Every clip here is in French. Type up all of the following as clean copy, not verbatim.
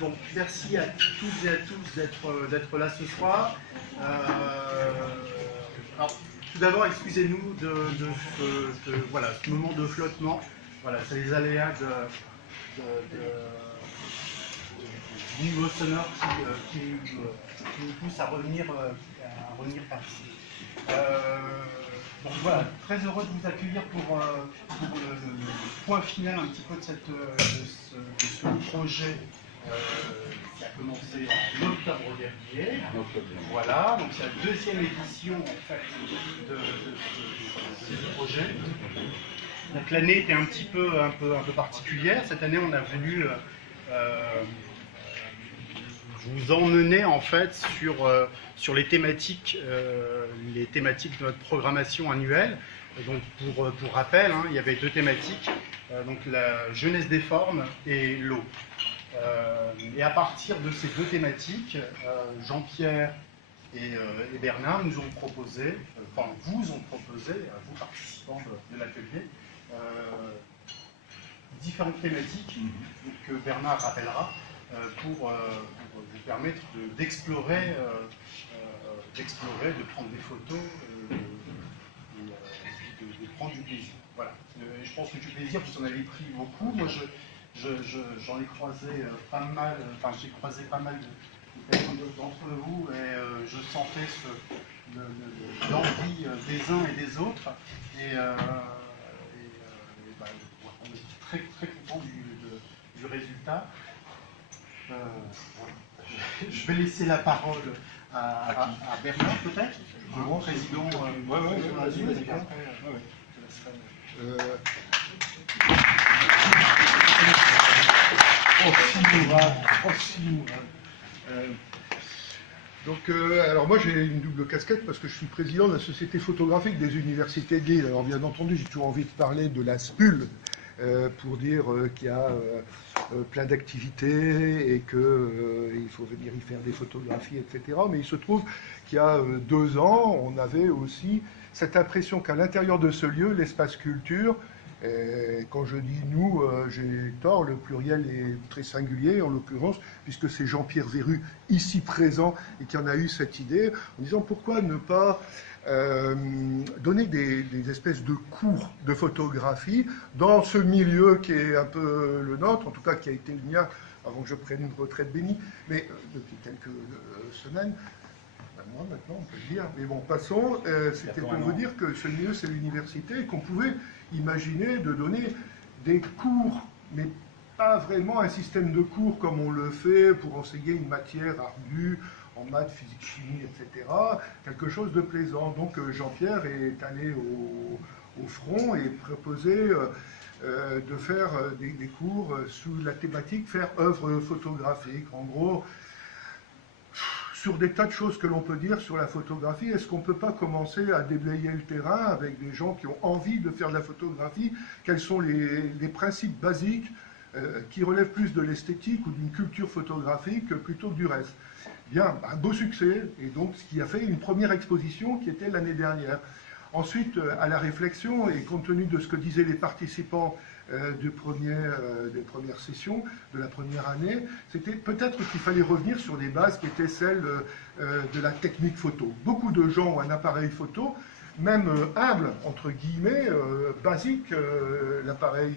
Donc merci à toutes et à tous d'être là ce soir. Alors, tout d'abord, excusez-nous voilà, ce moment de flottement. Voilà, c'est les aléas du niveau sonore qui nous poussent à revenir par ici. Donc voilà, très heureux de vous accueillir pour le point final un petit peu de ce projet qui a commencé en octobre dernier. Voilà, donc c'est la deuxième édition en fait de ce projet. Donc l'année était un peu particulière. Cette année, on a voulu vous emmener en fait sur les thématiques de notre programmation annuelle. Donc pour rappel, il y avait deux thématiques, donc la jeunesse des formes et l'eau. Et à partir de ces deux thématiques, Jean-Pierre et Bernard nous ont proposé, vous ont proposé, à vous participants de l'atelier, différentes thématiques que Bernard rappellera pour vous permettre d'explorer, de prendre des photos et de prendre du plaisir. Voilà. Je pense que du plaisir, vous en avez pris beaucoup. Moi, j'en ai croisé pas mal, j'ai croisé pas mal de personnes d'entre vous et je sentais l'envie des uns et des autres. On est très, très content du résultat. Je vais laisser la parole à Bernard, peut-être, le président. Alors moi j'ai une double casquette parce que je suis président de la Société photographique des universités de Lille. Alors bien entendu j'ai toujours envie de parler de la SPUL pour dire qu'il y a plein d'activités et qu'il faut venir y faire des photographies, etc. Mais il se trouve qu'il y a 2 ans, on avait aussi cette impression qu'à l'intérieur de ce lieu, l'espace culture, quand je dis nous, j'ai tort, le pluriel est très singulier en l'occurrence, puisque c'est Jean-Pierre Verru ici présent et qui en a eu cette idée, en disant pourquoi ne pas donner des espèces de cours de photographie dans ce milieu qui est un peu le nôtre, en tout cas qui a été le mien avant que je prenne une retraite bénie, mais depuis quelques semaines. Moi, maintenant, on peut le dire. Mais bon, passons. C'était pour vous dire que ce milieu, c'est l'université et qu'on pouvait imaginer de donner des cours, mais pas vraiment un système de cours comme on le fait pour enseigner une matière ardue en maths, physique, chimie, etc. Quelque chose de plaisant. Donc Jean-Pierre est allé au front et proposé de faire des cours sous la thématique faire œuvre photographique. En gros, sur des tas de choses que l'on peut dire sur la photographie, est-ce qu'on ne peut pas commencer à déblayer le terrain avec des gens qui ont envie de faire de la photographie? Quels sont les principes basiques qui relèvent plus de l'esthétique ou d'une culture photographique plutôt que du reste? Bien, un beau succès, et donc ce qui a fait une première exposition qui était l'année dernière. Ensuite, à la réflexion, et compte tenu de ce que disaient les participants des premières sessions de la première année, c'était peut-être qu'il fallait revenir sur des bases qui étaient celles de la technique photo. Beaucoup de gens ont un appareil photo, même humble, entre guillemets, basique, l'appareil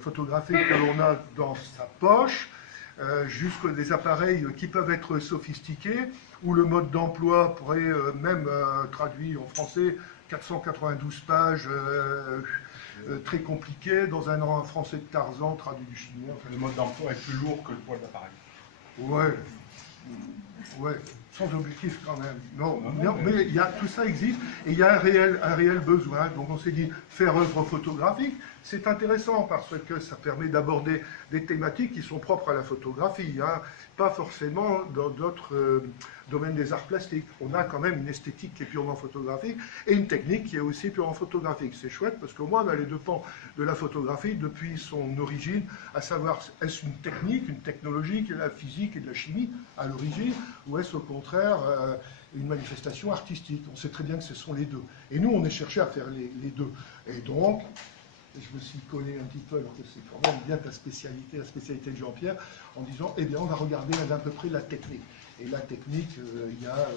photographique que l'on a dans sa poche, jusqu'à des appareils qui peuvent être sophistiqués, où le mode d'emploi pourrait même traduit en français 492 pages, très compliqué, dans un français de Tarzan, traduit du chinois. Enfin, le mode d'emploi est plus lourd que le poids de l'appareil. Ouais, sans objectif quand même. Non, mais tout ça existe, et il y a un réel besoin. Donc on s'est dit, faire œuvre photographique, c'est intéressant parce que ça permet d'aborder des thématiques qui sont propres à la photographie, pas forcément dans d'autres domaines des arts plastiques. On a quand même une esthétique qui est purement photographique et une technique qui est aussi purement photographique. C'est chouette parce qu'au moins on a les deux pans de la photographie depuis son origine, à savoir est-ce une technique, une technologie qui est de la physique et de la chimie à l'origine, ou est-ce au contraire une manifestation artistique? On sait très bien que ce sont les deux. Et nous, on est cherché à faire les deux. Et donc, je me suis collé un petit peu, alors que c'est quand même bien ta spécialité, la spécialité de Jean-Pierre, en disant, eh bien, on va regarder à peu près la technique. Et la technique, il y a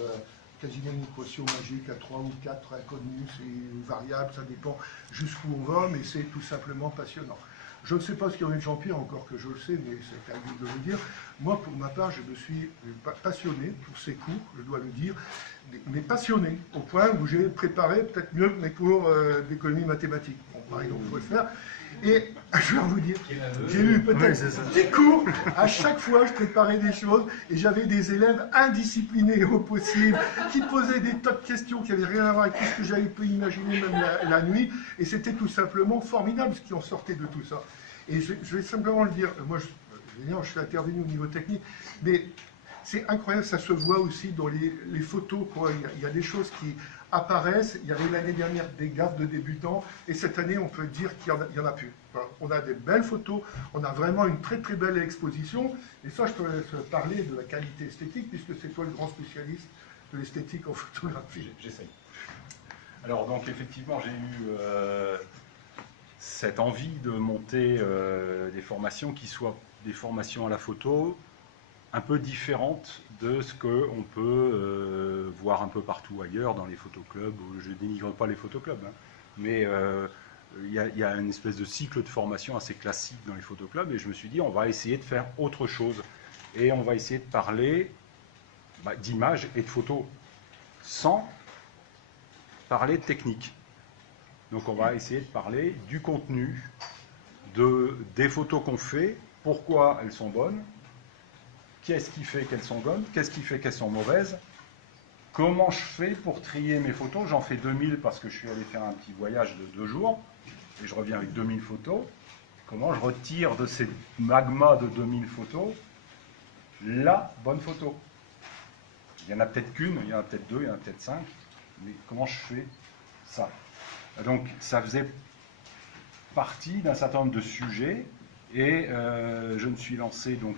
quasiment une équation magique à 3 ou 4 inconnus, c'est variable, ça dépend jusqu'où on va, mais c'est tout simplement passionnant. Je ne sais pas ce qu'il y en a de Jean-Pierre, encore que je le sais, mais c'est à lui de le dire. Moi, pour ma part, je me suis passionné pour ces cours, je dois le dire, mais passionné, au point où j'ai préparé peut-être mieux que mes cours d'économie mathématique. Bon, par exemple, il faut le faire. Et je vais vous dire, j'ai eu peut-être 10 cours, à chaque fois je préparais des choses, et j'avais des élèves indisciplinés au possible, qui posaient des tas de questions qui n'avaient rien à voir avec tout ce que j'avais pu imaginer même la nuit, et c'était tout simplement formidable ce qui en sortait de tout ça. Et je vais simplement le dire, moi je suis intervenu au niveau technique, mais c'est incroyable, ça se voit aussi dans les photos, quoi. Il y a des choses qui apparaissent. Il y avait l'année dernière des gaffes de débutants, et cette année, on peut dire qu'il n'y en a plus. Enfin, on a des belles photos, on a vraiment une très très belle exposition, et ça, je peux te parler de la qualité esthétique, puisque c'est toi le grand spécialiste de l'esthétique en photographie. J'essaye. Alors, donc, effectivement, j'ai eu cette envie de monter des formations qui soient des formations à la photo, un peu différente de ce qu'on peut voir un peu partout ailleurs dans les photoclubs. Je ne dénigre pas les photoclubs, hein, mais il y a une espèce de cycle de formation assez classique dans les photoclubs, et je me suis dit on va essayer de faire autre chose, et on va essayer de parler d'images et de photos sans parler de technique. Donc on va essayer de parler du contenu, des photos qu'on fait, pourquoi elles sont bonnes, qu'est-ce qui fait qu'elles sont bonnes, qu'est-ce qui fait qu'elles sont mauvaises, comment je fais pour trier mes photos. J'en fais 2000 parce que je suis allé faire un petit voyage de 2 jours, et je reviens avec 2000 photos. Comment je retire de ces magmas de 2000 photos la bonne photo? Il y en a peut-être qu'une, il y en a peut-être 2, il y en a peut-être 5, mais comment je fais ça? Donc ça faisait partie d'un certain nombre de sujets. Et je me suis lancé donc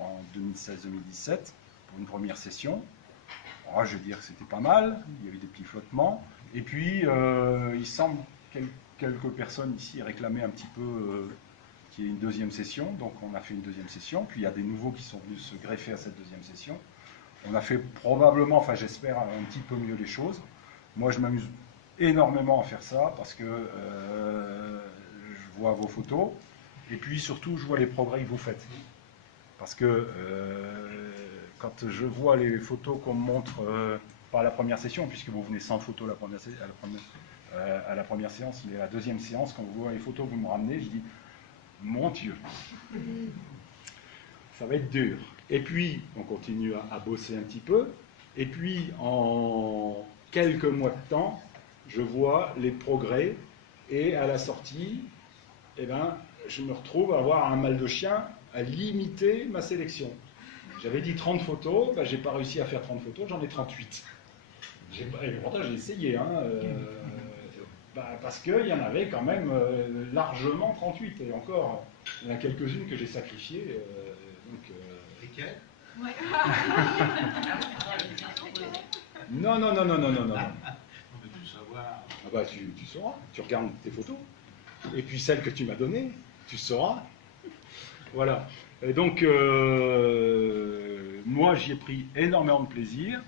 en 2016-2017 pour une première session. Alors, je vais dire que c'était pas mal, il y avait des petits flottements. Et puis, il semble que quelques personnes ici réclamaient un petit peu qu'il y ait une deuxième session. Donc on a fait une deuxième session. Puis il y a des nouveaux qui sont venus se greffer à cette deuxième session. On a fait probablement, enfin j'espère, un petit peu mieux les choses. Moi je m'amuse énormément à faire ça parce que je vois vos photos. Et puis surtout, je vois les progrès que vous faites. Parce que quand je vois les photos qu'on me montre, pas à la première session, puisque vous venez sans photo à la première séance, mais à la deuxième séance, quand vous voyez les photos que vous me ramenez, je dis, mon Dieu, ça va être dur. Et puis, on continue à bosser un petit peu. Et puis, en quelques mois de temps, je vois les progrès. Et à la sortie, eh ben, je me retrouve à avoir un mal de chien à limiter ma sélection. J'avais dit 30 photos, ben, j'ai pas réussi à faire 30 photos, j'en ai 38. Et pourtant j'ai essayé, hein, parce qu'il y en avait quand même largement 38, et encore, il y en a quelques-unes que j'ai sacrifiées. Lesquelles? Ouais. Non. On peut tout savoir. Ah bah, tu sauras, tu regardes tes photos. Et puis celles que tu m'as données, tu sauras. Voilà. Et donc, moi, j'y ai pris énormément de plaisir.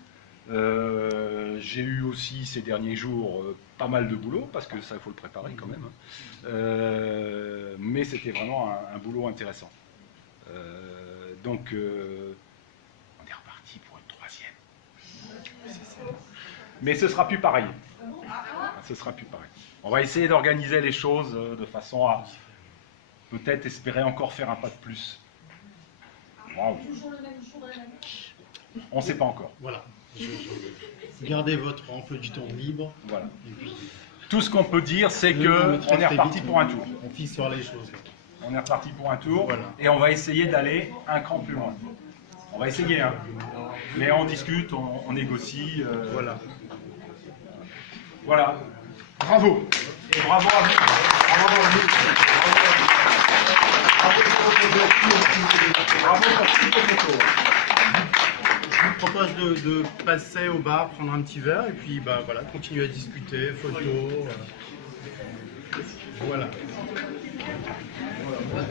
J'ai eu aussi ces derniers jours pas mal de boulot, parce que ça, il faut le préparer quand même. Mais c'était vraiment un boulot intéressant. Donc, on est reparti pour une troisième. Mais ce sera plus pareil. Ce sera plus pareil. On va essayer d'organiser les choses de façon à peut-être espérer encore faire un pas de plus. Wow. Toujours le même jour à la même. On ne sait pas encore. Voilà. Gardez votre emploi du temps libre. Voilà. Et puis, Tout ce qu'on peut dire, c'est qu'on est reparti pour un tour. On fixera les choses. On est reparti pour un tour, Voilà. et on va essayer d'aller un cran plus loin. On va essayer, hein. Mais on discute, on négocie. Voilà. Voilà. Bravo. Et bravo à vous. Bravo à vous. Bravo pour toutes les photos. Je vous propose de passer au bar, prendre un petit verre et puis bah, voilà, continuer à discuter, photos. Voilà. Voilà.